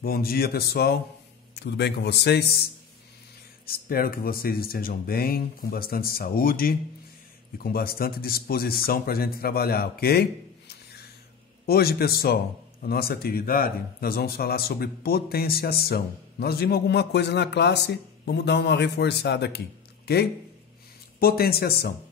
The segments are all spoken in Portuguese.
Bom dia, pessoal. Tudo bem com vocês? Espero que vocês estejam bem, com bastante saúde e com bastante disposição para a gente trabalhar, ok? Hoje, pessoal, a nossa atividade, nós vamos falar sobre potenciação. Nós vimos alguma coisa na classe, vamos dar uma reforçada aqui, ok? Potenciação.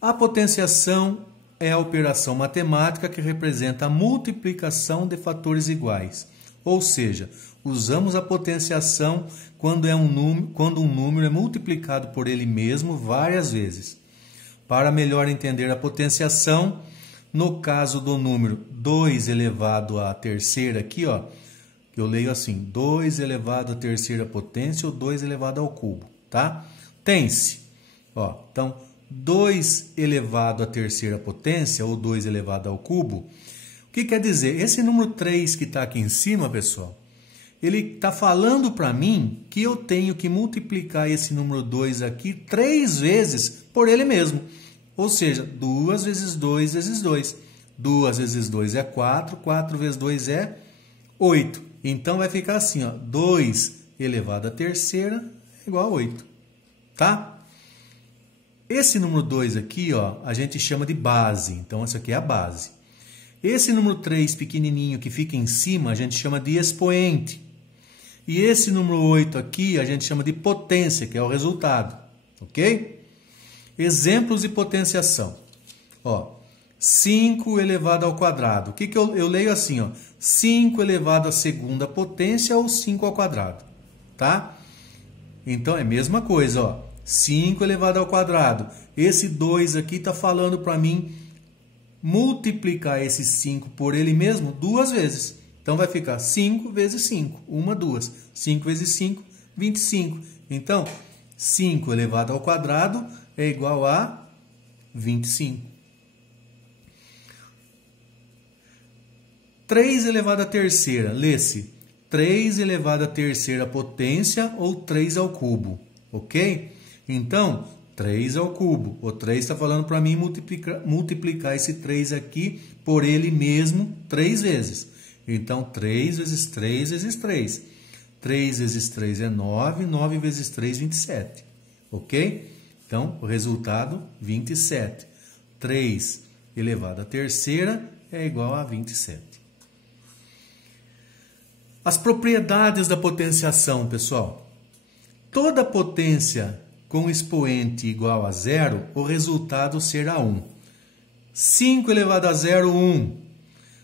A potenciação é a operação matemática que representa a multiplicação de fatores iguais. Ou seja, usamos a potenciação quando um número é multiplicado por ele mesmo várias vezes. Para melhor entender a potenciação, no caso do número 2 elevado à terceira aqui, ó, eu leio assim, 2 elevado à terceira potência ou 2 elevado ao cubo, tá? Tem-se, ó, então 2 elevado à terceira potência, ou 2 elevado ao cubo. O que quer dizer? Esse número 3 que está aqui em cima, pessoal, ele está falando para mim que eu tenho que multiplicar esse número 2 aqui 3 vezes por ele mesmo. Ou seja, 2 vezes 2 vezes 2. 2 vezes 2 é 4, 4 vezes 2 é 8. Então, vai ficar assim, ó, 2 elevado à terceira é igual a 8. Tá? Esse número 2 aqui, ó, a gente chama de base. Então, essa aqui é a base. Esse número 3 pequenininho que fica em cima, a gente chama de expoente. E esse número 8 aqui, a gente chama de potência, que é o resultado. Ok? Exemplos de potenciação. Ó, 5 elevado ao quadrado. O que eu leio assim, ó? 5 elevado à segunda potência ou 5 ao quadrado. Tá? Então, é a mesma coisa, ó. 5 elevado ao quadrado. Esse 2 aqui está falando para mim multiplicar esse 5 por ele mesmo 2 vezes. Então, vai ficar 5 vezes 5. 1, 2. 5 vezes 5, 25. Então, 5 elevado ao quadrado é igual a 25. 3 elevado à terceira. Lê-se 3 elevado à terceira potência ou 3 ao cubo. Ok? Então, 3 ao cubo. O 3 está falando para mim multiplicar esse 3 aqui por ele mesmo 3 vezes. Então, 3 vezes 3 vezes 3. 3 vezes 3 é 9. 9 vezes 3, 27. Ok? Então, o resultado, 27. 3 elevado à terceira é igual a 27. As propriedades da potenciação, pessoal. Toda potência com expoente igual a zero, o resultado será 1. 5 elevado a zero, 1.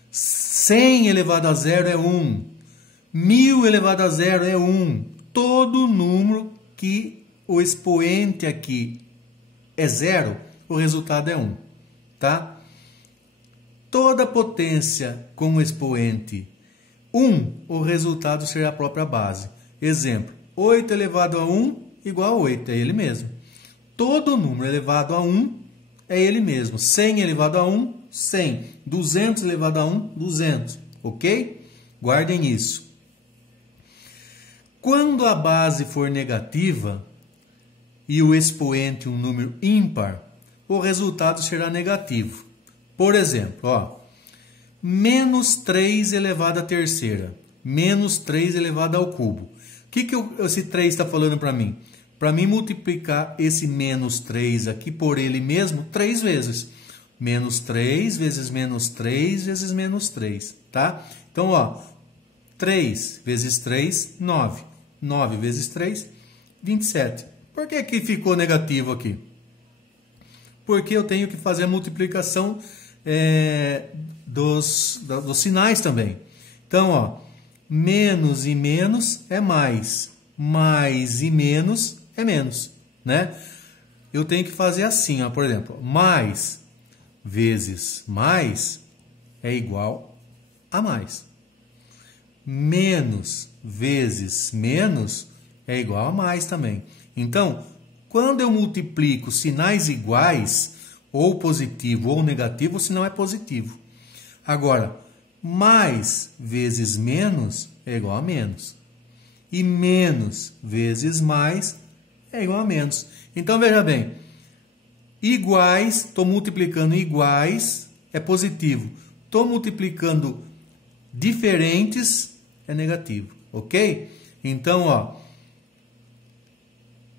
100 elevado a zero é 1. 1000 elevado a zero é 1. Todo número que o expoente aqui é zero, o resultado é 1. Tá? Toda potência com expoente 1, o resultado será a própria base. Exemplo, 8 elevado a 1 igual a 8, é ele mesmo. Todo número elevado a 1 é ele mesmo. 100 elevado a 1, 100. 200 elevado a 1, 200. Ok? Guardem isso. Quando a base for negativa e o expoente um número ímpar, o resultado será negativo. Por exemplo, ó, menos 3 elevado à terceira, menos 3 elevado ao cubo. O que esse 3 está falando para mim? Para mim multiplicar esse menos 3 aqui por ele mesmo 3 vezes. Menos 3 vezes menos 3 vezes menos 3. Tá? Então, ó, 3 vezes 3, 9. 9 vezes 3, 27. Por que que ficou negativo aqui? Porque eu tenho que fazer a multiplicação dos sinais também. Então, ó, menos e menos é mais. Mais e menos é menos, né? Eu tenho que fazer assim, ó, por exemplo, mais vezes mais é igual a mais. Menos vezes menos é igual a mais também. Então, quando eu multiplico sinais iguais, ou positivo ou negativo, o sinal é positivo. Agora, mais vezes menos é igual a menos. E menos vezes mais é igual a menos. Então, veja bem. Iguais, estou multiplicando iguais, é positivo. Estou multiplicando diferentes é negativo, ok? Então, ó,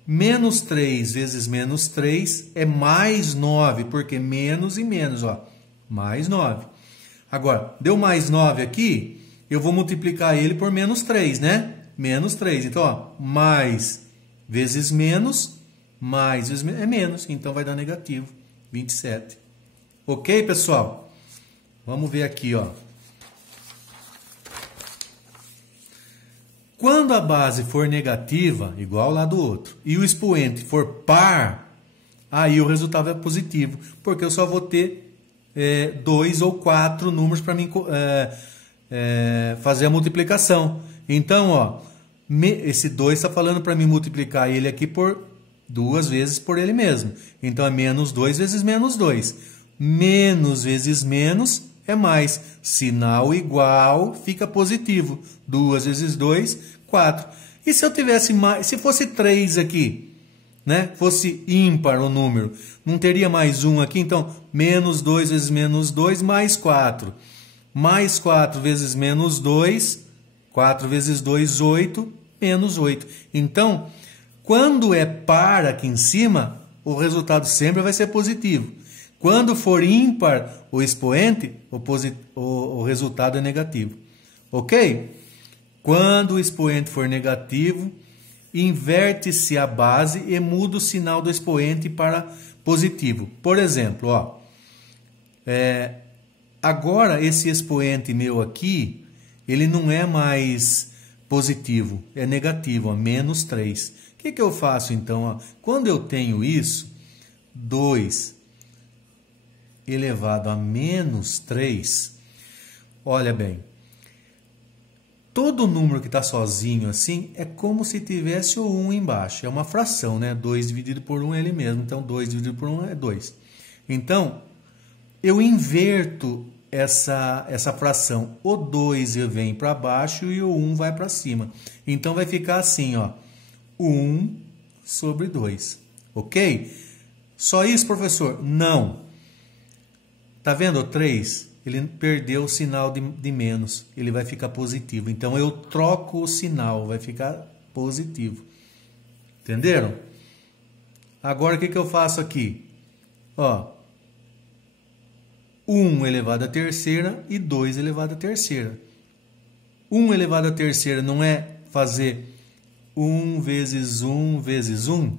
menos 3 vezes menos 3 é mais 9, porque menos e menos, ó, mais 9. Agora, deu mais 9 aqui, eu vou multiplicar ele por menos 3, né? Menos 3. Então, ó, mais vezes menos, mais vezes menos, é menos. Então, vai dar negativo, 27. Ok, pessoal? Vamos ver aqui, ó. Quando a base for negativa, igual lá do outro, e o expoente for par, aí o resultado é positivo, porque eu só vou ter 2 ou 4 números para mim fazer a multiplicação. Então, ó, esse 2 está falando para mim multiplicar ele aqui por 2 vezes por ele mesmo. Então, é menos 2 vezes menos 2. Menos vezes menos é mais. Sinal igual fica positivo. 2 vezes 2, 4. E se eu tivesse mais, se fosse 3 aqui, né? Fosse ímpar o número, não teria mais 1 aqui? Então, menos 2 vezes menos 2, mais 4. Mais 4 vezes menos 2, 4 vezes 2, 8, menos 8. Então, quando é par aqui em cima, o resultado sempre vai ser positivo. Quando for ímpar o expoente, o resultado é negativo. Ok? Quando o expoente for negativo, inverte-se a base e muda o sinal do expoente para positivo. Por exemplo, ó, agora esse expoente meu aqui, ele não é mais positivo, é negativo, ó, menos 3. O que eu faço então? Ó? Quando eu tenho isso, 2 elevado a menos 3, olha bem, todo número que está sozinho assim é como se tivesse o 1 embaixo. É uma fração, né? 2 dividido por 1 é ele mesmo. Então, 2 dividido por 1 é 2. Então, eu inverto essa fração. O 2 vem para baixo e o 1 vai para cima. Então, vai ficar assim, ó. 1 sobre 2. Ok? Só isso, professor? Não. Tá vendo o 3? Ele perdeu o sinal de menos. Ele vai ficar positivo. Então, eu troco o sinal. Vai ficar positivo. Entenderam? Agora, o que eu faço aqui? Ó, 1 elevado à terceira e 2 elevado à terceira. 1 elevado à terceira não é fazer 1 vezes 1 vezes 1?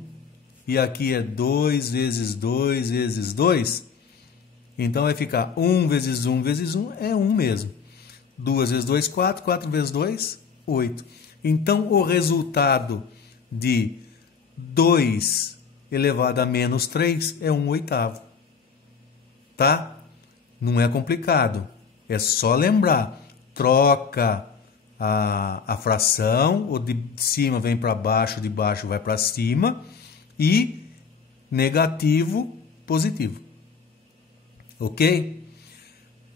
E aqui é 2 vezes 2 vezes 2? Então, vai ficar 1 vezes 1 vezes 1 é 1 mesmo. 2 vezes 2, 4. 4 vezes 2, 8. Então, o resultado de 2 elevado a menos 3 é 1/8. Tá? Não é complicado. É só lembrar. Troca a fração. O de cima vem para baixo, de baixo vai para cima. E negativo, positivo. Ok?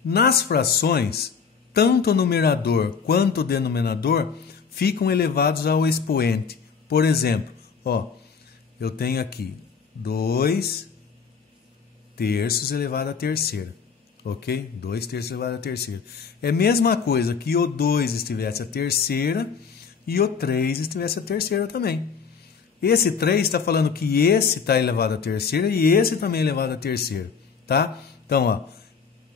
Nas frações, tanto o numerador quanto o denominador ficam elevados ao expoente. Por exemplo, ó, eu tenho aqui 2 terços elevado à terceira. Ok? 2 terços elevado à terceira. É a mesma coisa que o 2 estivesse à terceira e o 3 estivesse à terceira também. Esse 3 está falando que esse está elevado à terceira e esse também é elevado à terceira. Tá? Então, ó,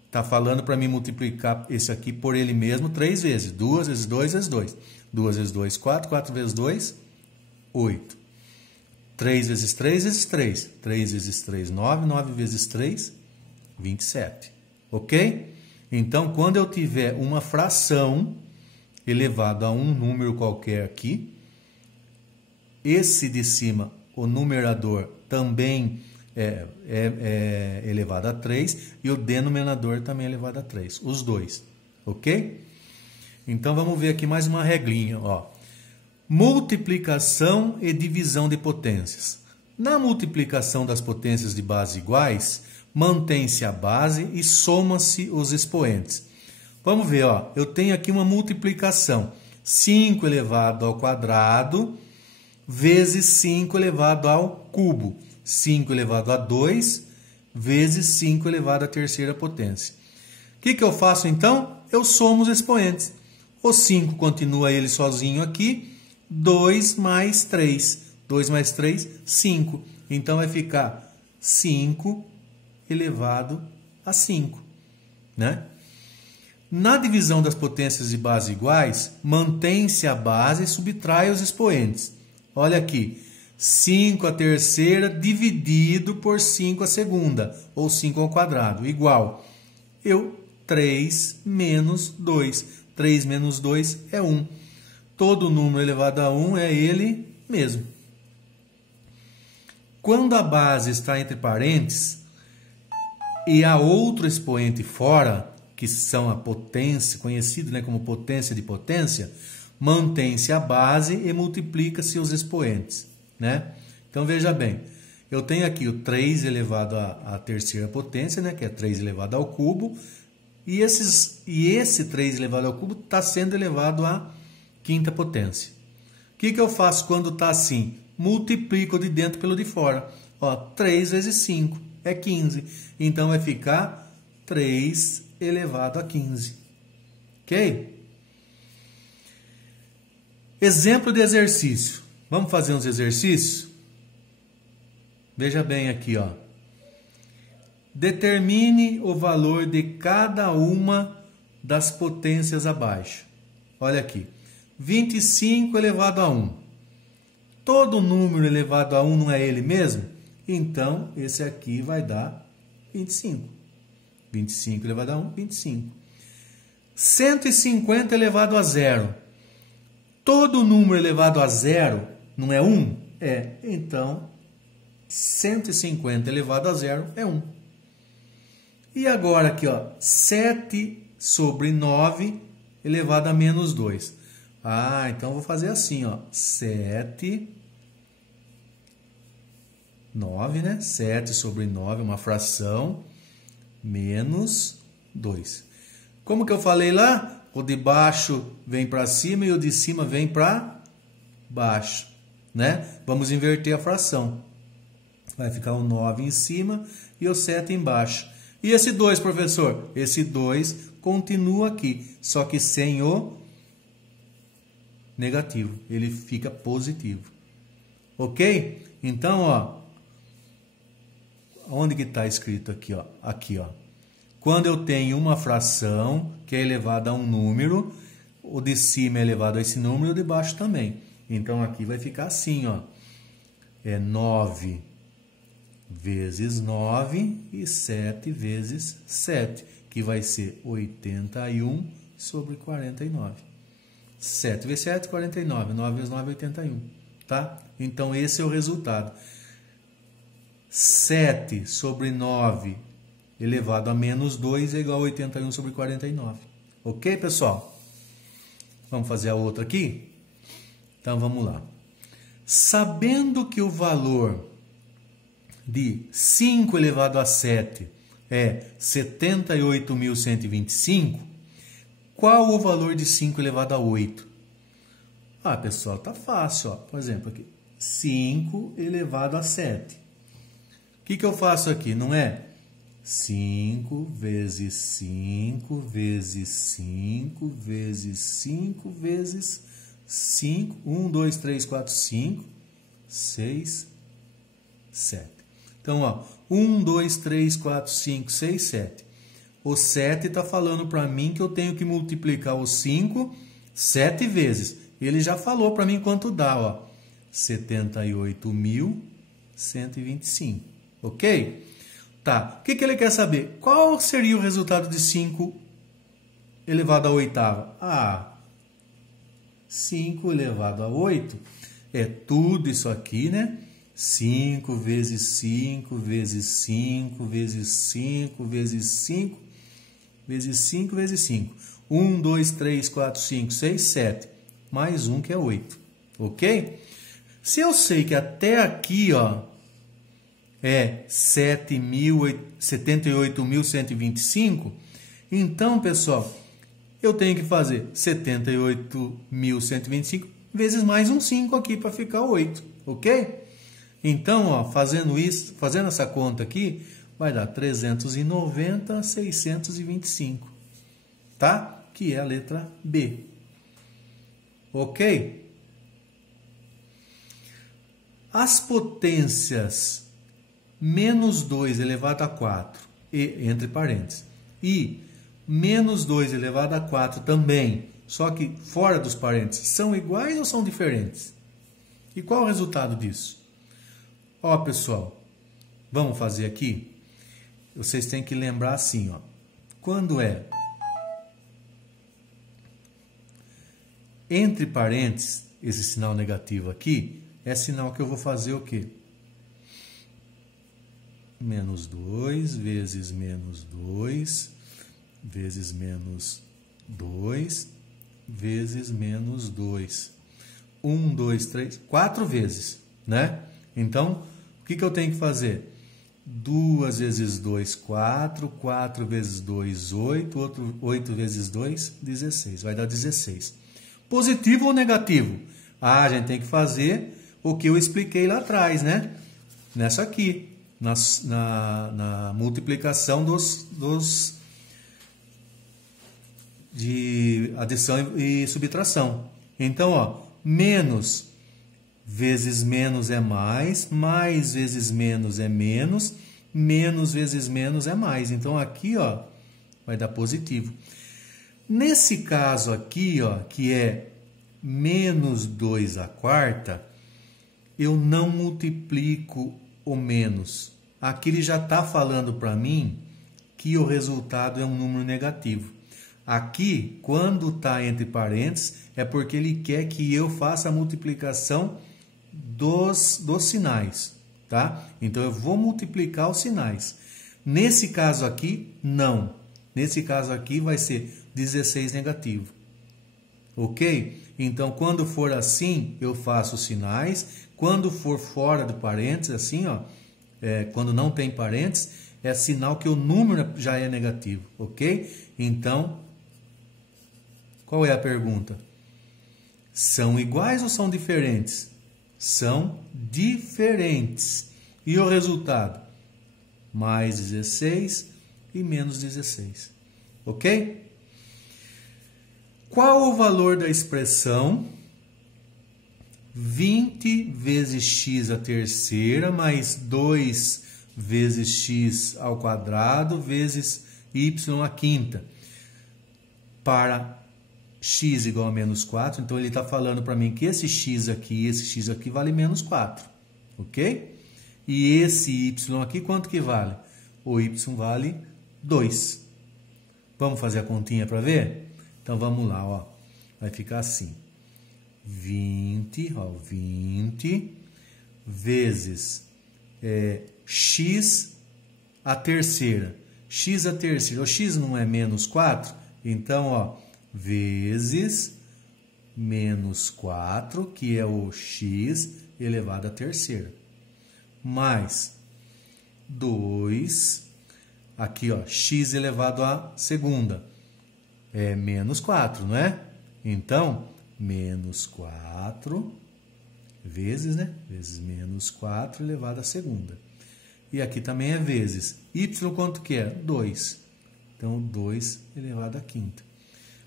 tá falando para mim multiplicar esse aqui por ele mesmo 3 vezes. 2 vezes 2 vezes 2. 2 vezes 2, 4. 4 vezes 2, 8. 3 vezes 3 vezes 3. 3 vezes 3, 9. 9 vezes 3, 27. Ok? Então, quando eu tiver uma fração elevada a um número qualquer aqui, esse de cima, o numerador, também é elevado a 3 e o denominador também é elevado a 3. Os dois. Ok? Então, vamos ver aqui mais uma regrinha. Ó. Multiplicação e divisão de potências. Na multiplicação das potências de base iguais, mantém-se a base e soma-se os expoentes. Vamos ver. Ó. Eu tenho aqui uma multiplicação. 5 elevado ao quadrado vezes 5 elevado ao cubo. 5 elevado a 2 vezes 5 elevado à terceira potência. O que eu faço então? Eu somo os expoentes. O 5 continua ele sozinho aqui. 2 mais 3. 2 mais 3, 5. Então vai ficar 5 elevado a 5. Né? Na divisão das potências de base iguais, mantém-se a base e subtrai os expoentes. Olha aqui. 5 a terceira dividido por 5 a segunda, ou 5 ao quadrado, igual. 3 menos 2. 3 menos 2 é 1. Todo número elevado a 1 é ele mesmo. Quando a base está entre parênteses e há outro expoente fora, que são a potência, conhecido, né, como potência de potência, mantém-se a base e multiplica-se os expoentes. Né? Então, veja bem, eu tenho aqui o 3 elevado à terceira potência, né, que é 3 elevado ao cubo, e esse 3 elevado ao cubo está sendo elevado à quinta potência. O que eu faço quando está assim? Multiplico o de dentro pelo de fora. Ó, 3 vezes 5 é 15. Então, vai ficar 3 elevado a 15. Ok? Exemplo de exercício. Vamos fazer uns exercícios? Veja bem aqui, ó. Determine o valor de cada uma das potências abaixo. Olha aqui. 25 elevado a 1. Todo número elevado a 1 não é ele mesmo? Então, esse aqui vai dar 25. 25 elevado a 1, 25. 150 elevado a 0. Todo número elevado a 0 não é 1? É. Então, 150 elevado a 0 é 1. E agora aqui, ó, 7 sobre 9 elevado a menos 2. Ah, então eu vou fazer assim, ó, 7, 9, né? 7 sobre 9, uma fração, menos 2. Como que eu falei lá? O de baixo vem para cima e o de cima vem para baixo, né? Vamos inverter a fração. Vai ficar o 9 em cima e o 7 embaixo. E esse 2, professor? Esse 2 continua aqui, só que sem o negativo. Ele fica positivo. Ok? Então, ó, onde que está escrito aqui, ó? Aqui, ó. Quando eu tenho uma fração que é elevada a um número, o de cima é elevado a esse número e o de baixo também. Então, aqui vai ficar assim, ó. É 9 vezes 9 e 7 vezes 7, que vai ser 81 sobre 49. 7 vezes 7, 49. 9 vezes 9, 81. Tá? Então, esse é o resultado. 7 sobre 9 elevado a menos 2 é igual a 81 sobre 49. Ok, pessoal? Vamos fazer a outra aqui? Então, vamos lá. Sabendo que o valor de 5 elevado a 7 é 78.125, qual o valor de 5 elevado a 8? Ah, pessoal, tá fácil, ó. Por exemplo, aqui, 5 elevado a 7. O que eu faço aqui? Não é 5 vezes 5 vezes 5 vezes 5 vezes 5. 1, 2, 3, 4, 5, 6, 7. Então, ó, 1, 2, 3, 4, 5, 6, 7. O 7 está falando para mim que eu tenho que multiplicar o 5 7 vezes. Ele já falou para mim quanto dá, ó. 78.125. Ok? Tá. O que ele quer saber? Qual seria o resultado de 5 elevado a oitava? Ah, 5 elevado a 8 é tudo isso aqui, né? 5 vezes 5 vezes 5 vezes 5 vezes 5 vezes 5 vezes 5. 1, 2, 3, 4, 5, 6, 7. Mais 1 que é 8. Ok? Se eu sei que até aqui, ó, é 78.125, então, pessoal, eu tenho que fazer 78.125 vezes mais um 5 aqui para ficar 8. Ok? Então, ó, fazendo essa conta aqui, vai dar 390, 625. tá? Que é a letra B. Ok? As potências menos 2 elevado a 4, e, entre parênteses, e menos 2 elevado a 4 também, só que fora dos parênteses, são iguais ou são diferentes? E qual é o resultado disso? Ó, pessoal, vamos fazer aqui? Vocês têm que lembrar assim, ó. Quando é entre parênteses, esse sinal negativo aqui, é sinal que eu vou fazer o quê? Menos 2 vezes menos 2 vezes menos 2 vezes menos 2. 1, 2, 3, 4 vezes, né? Então, o que eu tenho que fazer? 2 vezes 2, 4. 4 vezes 2, 8. 8 vezes 2, 16. Vai dar 16. Positivo ou negativo? Ah, a gente tem que fazer o que eu expliquei lá atrás, né? Nessa aqui, na multiplicação de adição e subtração. Então, ó, menos vezes menos é mais vezes menos é menos vezes menos é mais. Então, aqui, ó, vai dar positivo. Nesse caso aqui, ó, que é menos 2 à quarta, eu não multiplico o menos. Aqui ele já está falando para mim que o resultado é um número negativo. Aqui, quando está entre parênteses, é porque ele quer que eu faça a multiplicação dos sinais, tá? Então, eu vou multiplicar os sinais. Nesse caso aqui, não. Nesse caso aqui, vai ser 16 negativo. Ok? Então, quando for assim, eu faço os sinais. Quando for fora do parênteses, assim, ó, quando não tem parênteses, é sinal que o número já é negativo. Ok? Então, qual é a pergunta? São iguais ou são diferentes? São diferentes. E o resultado? Mais 16 e menos 16. Ok? Qual o valor da expressão 20 vezes x à terceira mais 2 vezes x ao quadrado vezes y à quinta para x igual a menos 4? Então, ele está falando para mim que esse x aqui vale menos 4. Ok? E esse y aqui, quanto que vale? O y vale 2. Vamos fazer a continha para ver? Então, vamos lá, ó. Vai ficar assim. 20 vezes x à terceira. X à terceira. O x não é menos 4? Então, ó, vezes menos 4, que é o x elevado à terceira. Mais 2, aqui, ó, x elevado à segunda. É menos 4, não é? Então, menos 4 vezes, né? Vezes menos 4 elevado à segunda. E aqui também é vezes. Y quanto que é? 2. Então, 2 elevado à quinta.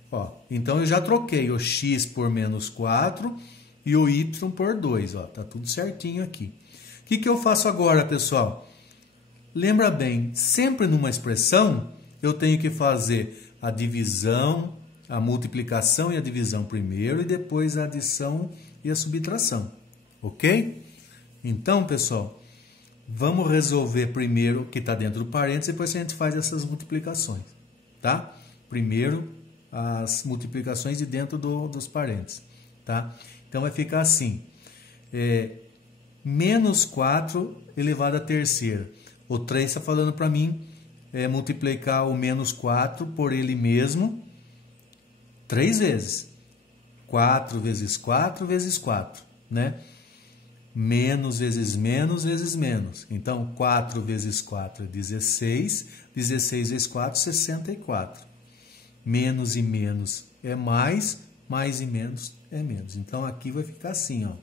Ó, então, eu já troquei o x por menos 4 e o y por 2. Ó, tá tudo certinho aqui. O que eu faço agora, pessoal? Lembra bem, sempre numa expressão, eu tenho que fazer a divisão, a multiplicação e a divisão primeiro e depois a adição e a subtração. Ok? Então, pessoal, vamos resolver primeiro o que está dentro do parênteses, depois a gente faz essas multiplicações. Tá? Primeiro, as multiplicações de dentro dos parênteses. Tá? Então, vai ficar assim. Menos 4 elevado à terceira. O 3 está falando para mim multiplicar o menos 4 por ele mesmo 3 vezes. 4 vezes 4 vezes 4, né? Menos vezes menos vezes menos. Então, 4 vezes 4 é 16. 16 vezes 4, 64. Menos e menos é mais e menos é menos. Então, aqui vai ficar assim, ó.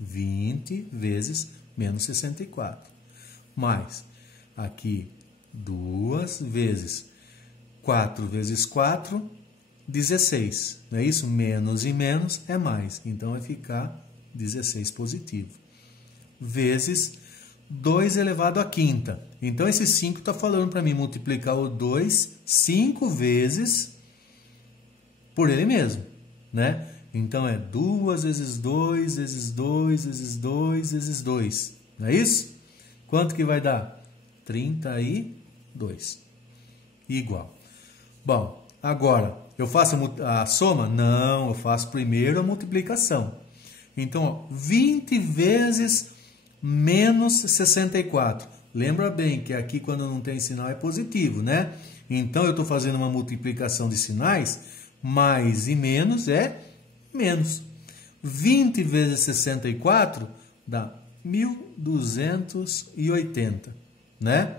20 vezes menos 64. Mais, aqui, 2 vezes 4 vezes 4, 16. Não é isso? Menos e menos é mais. Então, vai ficar 16 positivo. Vezes 2 elevado à quinta. Então, esse 5 está falando para mim multiplicar o 2 5 vezes por ele mesmo, né? Então, é 2 vezes 2, vezes 2, vezes 2, vezes 2. Não é isso? Quanto que vai dar? 32. Igual. Bom, agora, eu faço a soma? Não, eu faço primeiro a multiplicação. Então, ó, 20 vezes menos 64. Lembra bem que aqui, quando não tem sinal, é positivo, né? Então, eu estou fazendo uma multiplicação de sinais, mais e menos é menos. 20 vezes 64 dá 1.280, né?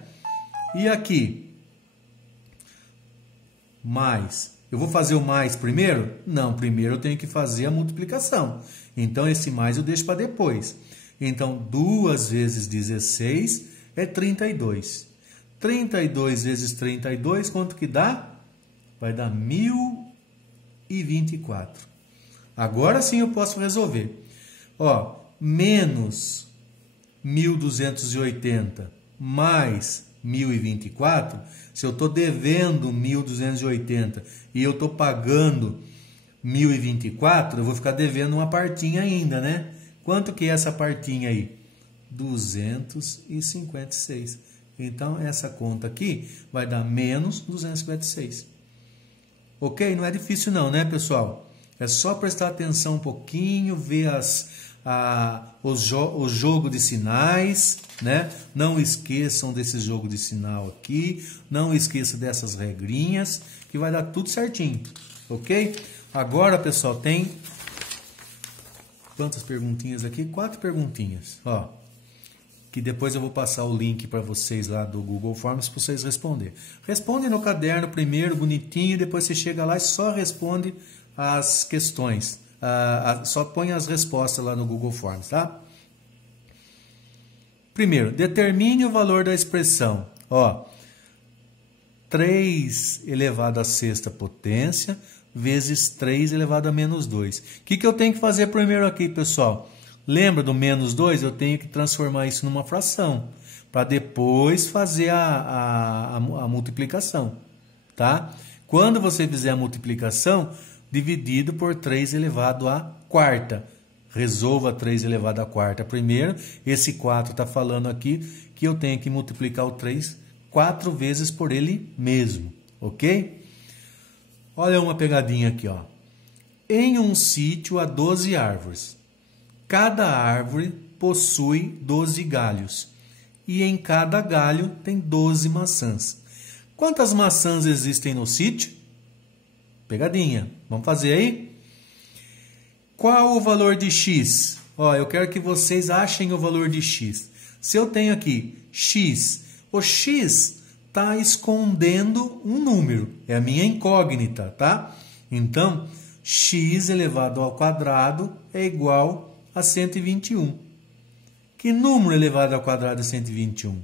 E aqui, mais. Eu vou fazer o mais primeiro? Não, primeiro eu tenho que fazer a multiplicação. Então, esse mais eu deixo para depois. Então, 2 vezes 16 é 32. 32 vezes 32, quanto que dá? Vai dar 1.024. Agora sim eu posso resolver. Ó, menos 1.280 mais 1.024, se eu estou devendo 1.280 e eu estou pagando 1.024, eu vou ficar devendo uma partinha ainda, né? Quanto que é essa partinha aí? 256. Então, essa conta aqui vai dar menos 256. Ok? Não é difícil não, né, pessoal? É só prestar atenção um pouquinho, ver o jogo de sinais, né? Não esqueçam desse jogo de sinal aqui, não esqueça dessas regrinhas, que vai dar tudo certinho, ok? Agora, pessoal, tem quantas perguntinhas aqui? 4 perguntinhas, ó, que depois eu vou passar o link para vocês lá do Google Forms para vocês responderem. Responde no caderno primeiro, bonitinho, depois você chega lá e só responde as questões. Só põe as respostas lá no Google Forms, tá? Primeiro, determine o valor da expressão. Ó, 3 elevado à sexta potência vezes 3 elevado a menos 2. O que eu tenho que fazer primeiro aqui, pessoal? Lembra do menos 2? Eu tenho que transformar isso numa fração, para depois fazer a multiplicação, tá? Quando você fizer a multiplicação, dividido por 3 elevado à quarta. Resolva 3 elevado à quarta primeiro. Esse 4 está falando aqui que eu tenho que multiplicar o 3 4 vezes por ele mesmo, ok? Olha uma pegadinha aqui, ó. Em um sítio há 12 árvores. Cada árvore possui 12 galhos. E em cada galho tem 12 maçãs. Quantas maçãs existem no sítio? Pegadinha. Vamos fazer aí? Qual o valor de x? Ó, eu quero que vocês achem o valor de x. Se eu tenho aqui x, o x está escondendo um número. É a minha incógnita, tá? Então, x elevado ao quadrado é igual a 121. Que número elevado ao quadrado é 121?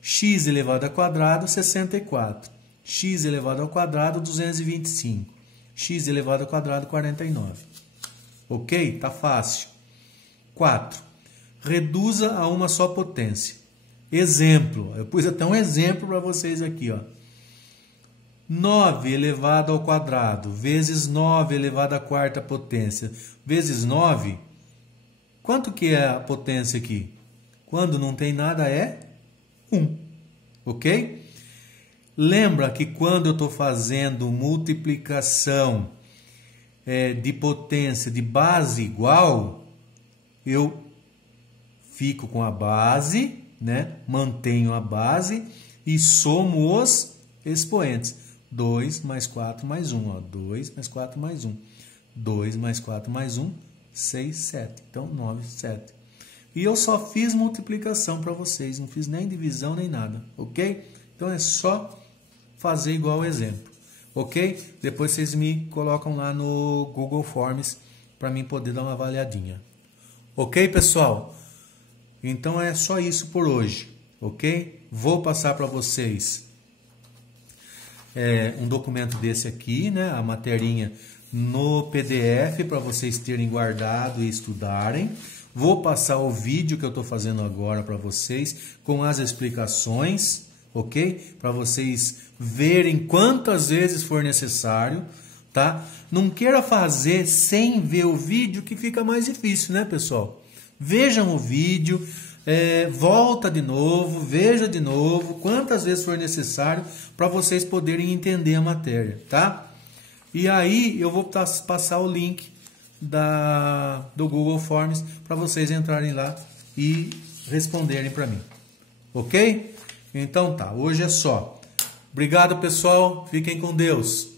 X elevado ao quadrado, 64. X elevado ao quadrado, 225. X elevado ao quadrado, 49. Ok? Tá fácil. 4. Reduza a uma só potência. Exemplo. Eu pus até um exemplo para vocês aqui, ó. 9 elevado ao quadrado vezes 9 elevado à quarta potência vezes 9. Quanto que é a potência aqui? Quando não tem nada é 1. Ok? Lembra que quando eu estou fazendo multiplicação de potência de base igual, eu fico com a base, né? Mantenho a base e somo os expoentes. 2 mais 4 mais 1. Ó. 2 mais 4 mais 1. 2 mais 4 mais 1, 6, 7. Então, 9, 7. E eu só fiz multiplicação para vocês, não fiz nem divisão nem nada, ok? Então, é só fazer igual o exemplo, ok? Depois vocês me colocam lá no Google Forms para mim poder dar uma avaliadinha. Ok, pessoal? Então, é só isso por hoje, ok? Vou passar para vocês um documento desse aqui, né? A materinha no PDF para vocês terem guardado e estudarem. Vou passar o vídeo que eu estou fazendo agora para vocês com as explicações, ok? Para vocês verem quantas vezes for necessário, tá? Não queira fazer sem ver o vídeo, que fica mais difícil, né, pessoal? Vejam o vídeo, volta de novo, veja de novo, quantas vezes for necessário para vocês poderem entender a matéria, tá? E aí eu vou passar o link do Google Forms para vocês entrarem lá e responderem para mim, ok? Então tá, hoje é só. Obrigado, pessoal, fiquem com Deus.